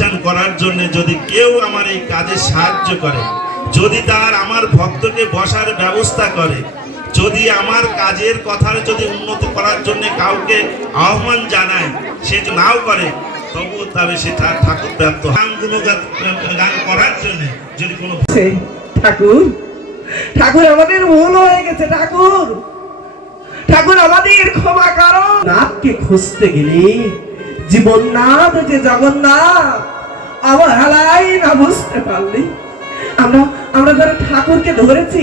অনুষ্ঠান করার জন্য যদি কেউ আমার এই কাজে সাহায্য করে, যদি তার আমার ভক্তকে বসার ব্যবস্থা করে, যদি আমার কাজের কথার যদি উন্নতি করার জন্য কাউকে আহ্বান জানায়, সে যদি নাও করে তবুও তবে সে ঠাকুর প্রাপ্ত। গান করার জন্য যদি কোনো ঠাকুর ঠাকুর আমাদের ভুল হয়ে গেছে, ঠাকুর ঠাকুর আমাদের ক্ষমা করো। নাথকে খুঁজতে গেলে জীবননাথ যে জগন্নাথ অবহেলাই না বুঝতে পারলি। আমরা যারা ঠাকুরকে ধরেছি,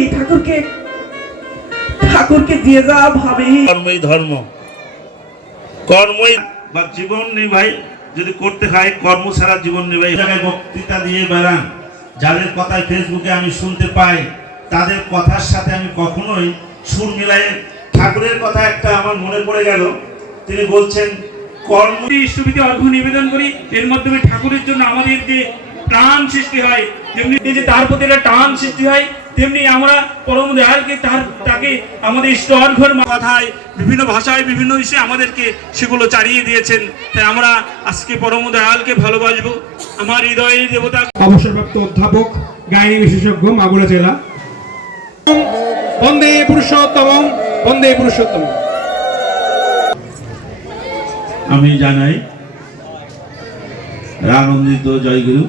ঠাকুরকে দিয়ে যা ভাবি কর্মই ধর্ম, কর্মই বা জীবন নির্বাহী যদি করতে হয়, কর্ম ছাড়া জীবন নির্বাহী। জায়গায় বক্তৃতা দিয়ে বেড়ান, যাদের কথায় ফেসবুকে আমি শুনতে পাই, তাদের কথার সাথে আমি কখনোই সুর মিলাই। ঠাকুরের কথা একটা আমার মনে পড়ে গেল, তিনি বলছেন কর্ম ইষ্টবিধি অর্ঘ্য নিবেদন করি, এর মাধ্যমে ঠাকুরের জন্য আমাদের যে প্রাণ সৃষ্টি হয়, তেমনি যে তার প্রতি একটা টান সৃষ্টি হয়, তেমনি আমরা পরম দয়ালকে তাকে আমাদের ইষ্ট অর্ঘ্যের কথায় বিভিন্ন ভাষায় বিভিন্ন বিষয়ে আমাদেরকে সেগুলো চালিয়ে দিয়েছেন। তাই আমরা আজকে পরম দয়ালকে ভালোবাসবো। আমার হৃদয়ের দেবতা অবসরপ্রাপ্ত অধ্যাপক, গায়নী বিশেষজ্ঞ, মাগুরা জেলা। বন্দে পুরুষোত্তম, বন্দে পুরুষোত্তম। আমি জানাই রানন্দিত জয়গুরু,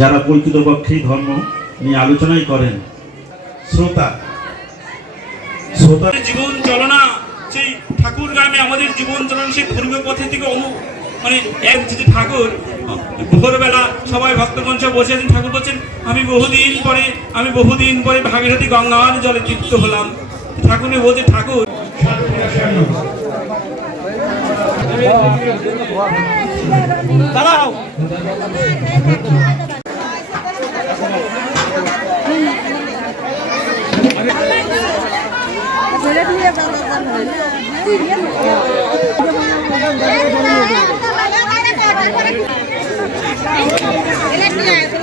যারা প্রকৃতপক্ষে ধর্ম নিয়ে আলোচনাই করেন, শ্রোতা জীবন চলনা, সেই ঠাকুর গ্রামে আমাদের জীবন চলনা, সেই ধর্মীয় পথে থেকে এক যদি ঠাকুর ভোরবেলা সবাই ভক্তগণ সব বসে আছেন, ঠাকুর বলছেন আমি বহুদিন পরে ভাগীরথী গঙ্গার জলে তৃপ্ত হলাম। ঠাকুর বলছে ঠাকুর দাঁড়াও, Gracias.